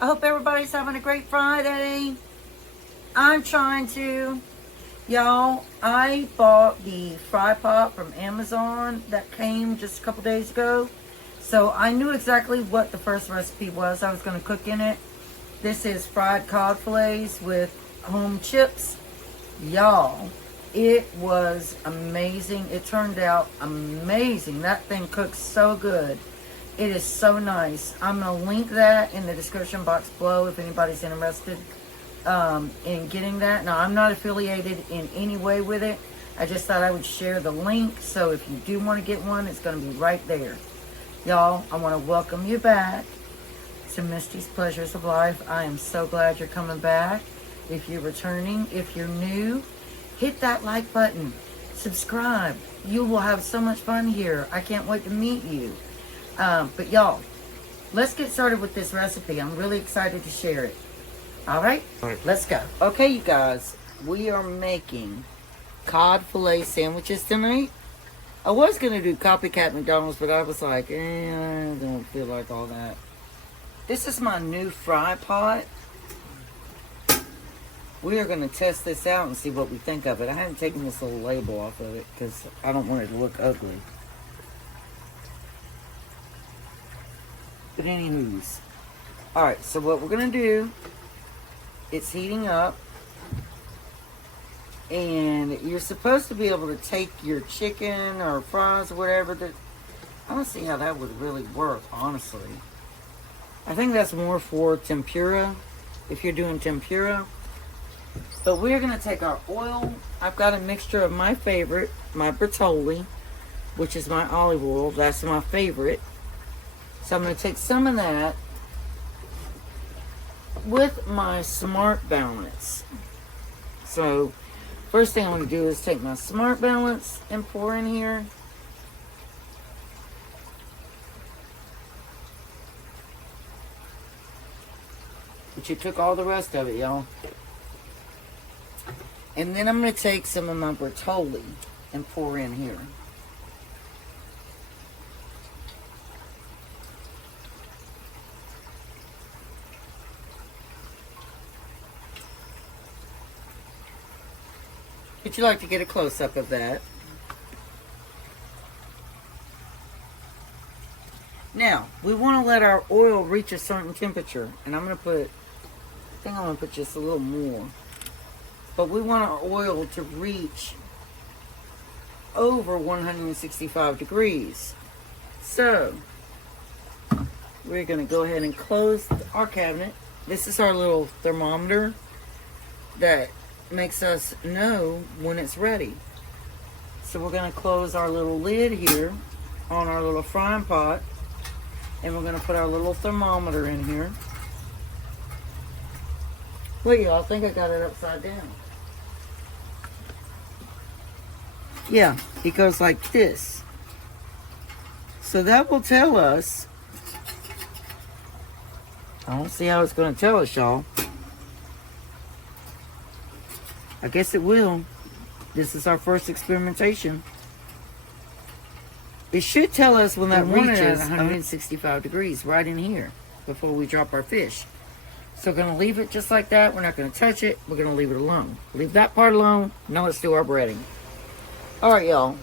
I hope everybody's having a great Friday. I'm trying to. Y'all, I bought the fry pot from Amazon that came just a couple days ago. So I knew exactly what the first recipe was I was going to cook in it. This is fried cod fillets with home chips. Y'all, it was amazing. It turned out amazing. That thing cooks so good. It is so nice. I'm going to link that in the description box below if anybody's interested in getting that. Now, I'm not affiliated in any way with it. I just thought I would share the link. So if you do want to get one, it's going to be right there. Y'all, I want to welcome you back to Misty's Pleasures of Life. I am so glad you're coming back. If you're returning, if you're new, hit that like button. Subscribe. You will have so much fun here. I can't wait to meet you. But y'all, let's get started with this recipe. I'm really excited to share it. All right, let's go. Okay, you guys, we are making cod fillet sandwiches tonight. I was going to do copycat McDonald's, but I was like, I don't feel like all that. This is my new fry pot. We are going to test this out and see what we think of it. I haven't taken this little label off of it because I don't want it to look ugly. But anywho's. Alright, so what we're going to do, it's heating up. And you're supposed to be able to take your chicken or fries or whatever. I don't see how that would really work, honestly. I think that's more for tempura, if you're doing tempura. But we're going to take our oil. I've got a mixture of my favorite, my Bertolli, which is my olive oil. That's my favorite. So I'm going to take some of that with my Smart Balance. So first thing I'm going to do is take my Smart Balance and pour in here. But you took all the rest of it, y'all. And then I'm going to take some of my Bertolli and pour in here. Would you like to get a close-up of that? Now, we want to let our oil reach a certain temperature. And I'm going to put, I think I'm going to put just a little more. But we want our oil to reach over 165 degrees. So, we're going to go ahead and close our cabinet. This is our little thermometer that makes us know when it's ready. So we're going to close our little lid here on our little frying pot. And we're going to put our little thermometer in here. Wait, y'all, I think I got it upside down. Yeah, it goes like this. So that will tell us. I don't see how it's going to tell us, y'all. I guess it will. This is our first experimentation. It should tell us when that reaches 165 degrees right in here before we drop our fish. So we're going to leave it just like that. We're not going to touch it. We're going to leave it alone. Leave that part alone. Now let's do our breading. All right, y'all.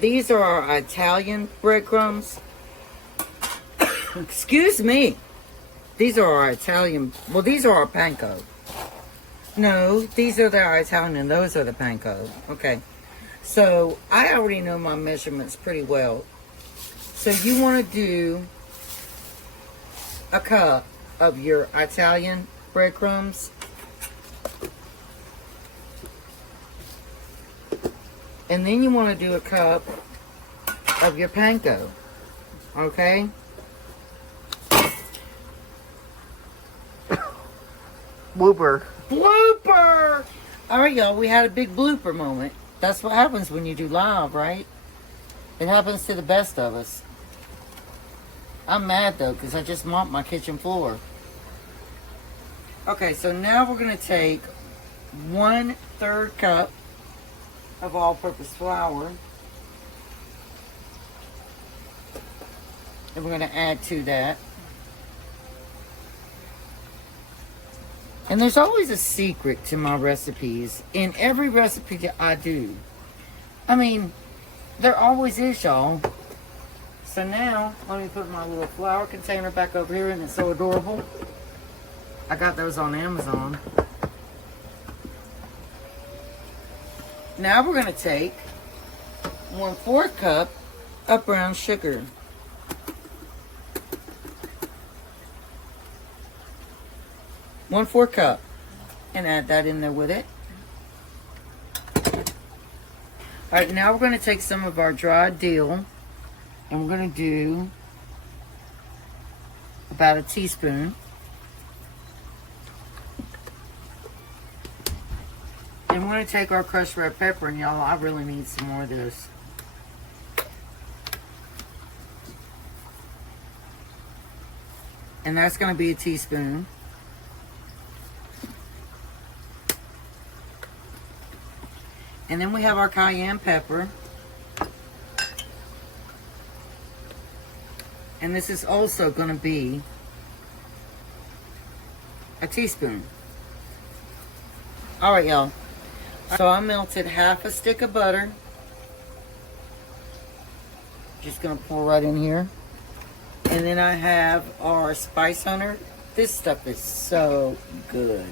These are our Italian breadcrumbs. Excuse me. These are our Italian. Well, these are our Panko. No, these are the Italian and those are the Panko. Okay. So, I already know my measurements pretty well. So, you want to do a cup of your Italian breadcrumbs. And then you want to do a cup of your Panko. Okay? Blooper. Blooper! Alright, y'all, we had a big blooper moment. That's what happens when you do live, right? It happens to the best of us. I'm mad, though, because I just mopped my kitchen floor. Okay, so now we're going to take 1/3 cup of all-purpose flour. And we're going to add to that And there's always a secret to my recipes in every recipe that I do. I mean, there always is, y'all. So now, let me put my little flour container back over here, and it's so adorable. I got those on Amazon. Now we're going to take 1/4 cup of brown sugar. One-4 cup, and add that in there with it. All right, now we're going to take some of our dried dill, and we're going to do about a teaspoon. And we're going to take our crushed red pepper, and y'all, I really need some more of this. And that's going to be a teaspoon. And then we have our cayenne pepper. And this is also going to be a teaspoon. All right, y'all. So I melted half a stick of butter. Just going to pour right in here. And then I have our Spice Hunter. This stuff is so good.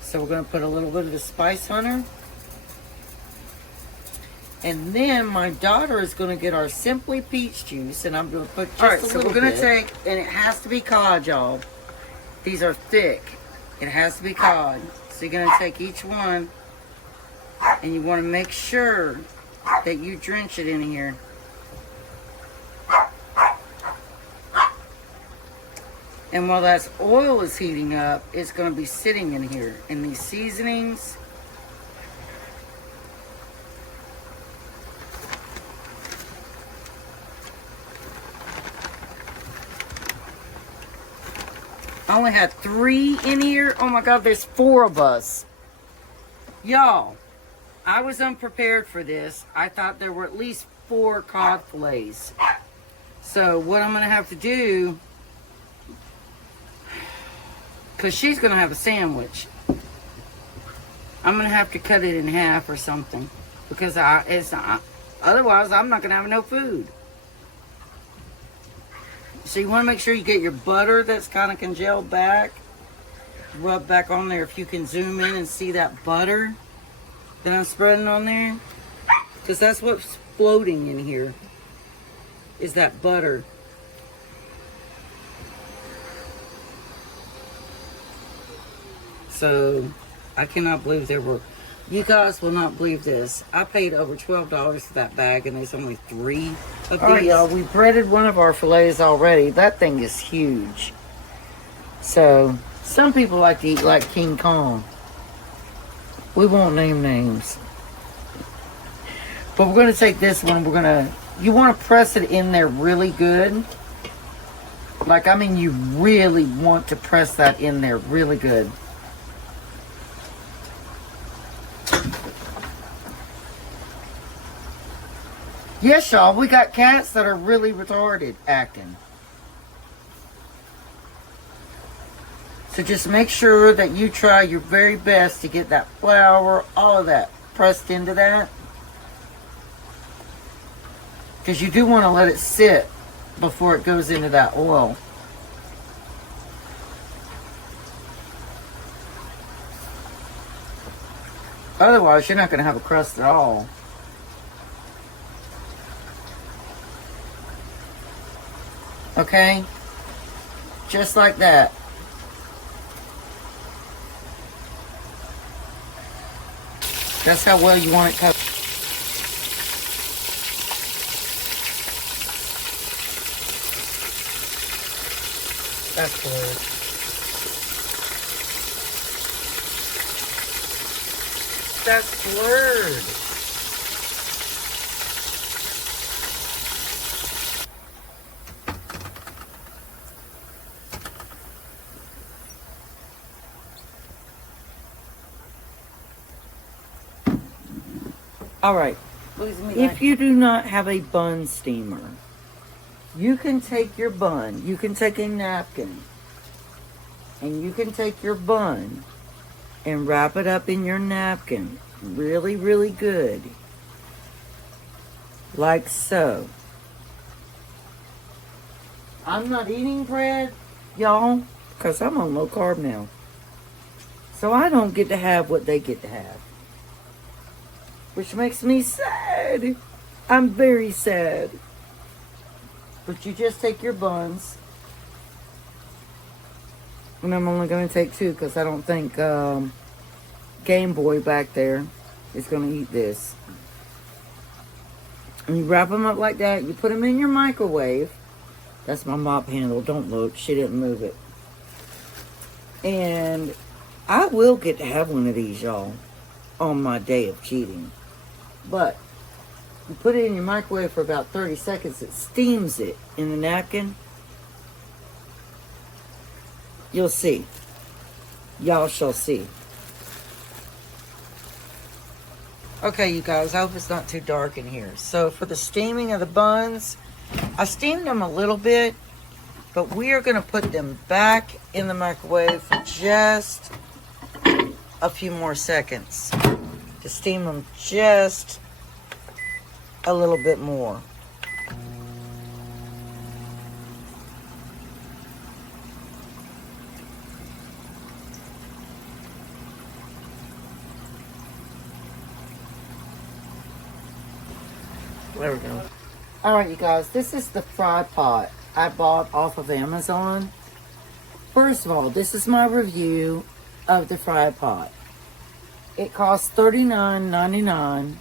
So we're going to put a little bit of the Spice Hunter. And then my daughter is going to get our Simply Peach juice, and I'm going to put just a little bit. All right, so we're going to take, and it has to be cod, y'all. These are thick. It has to be cod. So you're going to take each one, and you want to make sure that you drench it in here. And while that oil is heating up, it's going to be sitting in here. And these seasonings, I only had 3 in here. Oh my God, there's 4 of us. Y'all, I was unprepared for this. I thought there were at least 4 cod fillets. So what I'm going to have to do, because she's going to have a sandwich, I'm going to have to cut it in half or something. Because otherwise, I'm not going to have no food. So you want to make sure you get your butter that's kind of congealed back. Rub back on there. If you can zoom in and see that butter that I'm spreading on there. Because that's what's floating in here. Is that butter. So I cannot believe there were... You guys will not believe this. I paid over $12 for that bag, and there's only 3 of these. All right, y'all, we breaded one of our fillets already. That thing is huge. So, some people like to eat like King Kong. We won't name names. But we're going to take this one. You want to press it in there really good. Like, I mean, you really want to press that in there really good. Yes, y'all, we got cats that are really retarded acting. So just make sure that you try your very best to get that flour, all of that, pressed into that. Because you do want to let it sit before it goes into that oil. Otherwise, you're not going to have a crust at all. Okay? Just like that. That's how well you want it cooked. That's good. That's blurred. All right. If you do not have a bun steamer, you can take your bun. You can take a napkin. And you can take your bun and wrap it up in your napkin really, really good. Like so. I'm not eating bread, y'all, because I'm on low carb now. So I don't get to have what they get to have. Which makes me sad. I'm very sad. But you just take your buns. And I'm only going to take 2 because I don't think Game Boy back there is going to eat this. And you wrap them up like that. You put them in your microwave. That's my mop handle. Don't look. She didn't move it. And I will get to have one of these, y'all, on my day of cheating. But you put it in your microwave for about 30 seconds. It steams it in the napkin. You'll see. Y'all shall see. Okay, you guys, I hope it's not too dark in here. So for the steaming of the buns, I steamed them a little bit, but we are going to put them back in the microwave for just a few more seconds to steam them just a little bit more. There we go. Alright, you guys, this is the fry pot I bought off of Amazon. First of all, this is my review of the fry pot. It costs $39.99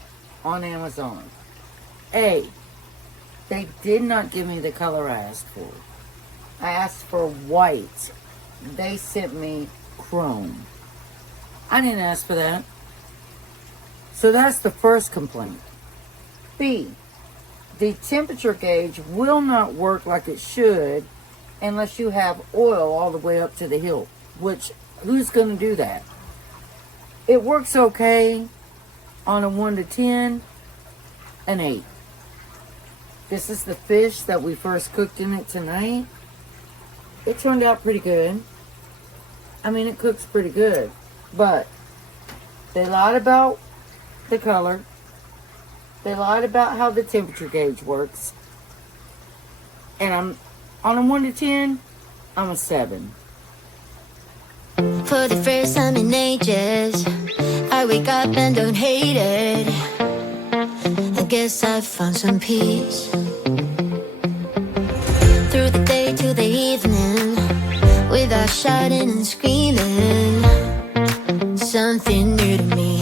on Amazon. They did not give me the color I asked for. I asked for white. They sent me chrome. I didn't ask for that. So that's the first complaint. B, the temperature gauge will not work like it should unless you have oil all the way up to the hilt, which, who's going to do that? It works okay on a 1 to 10, an 8. This is the fish that we first cooked in it tonight. It turned out pretty good. I mean, it cooks pretty good, but they lied about the color. They lied about how the temperature gauge works. And I'm on a 1 to 10, I'm a 7. For the first time in ages, I wake up and don't hate it. I guess I've found some peace. Through the day to the evening, without shouting and screaming. Something new to me.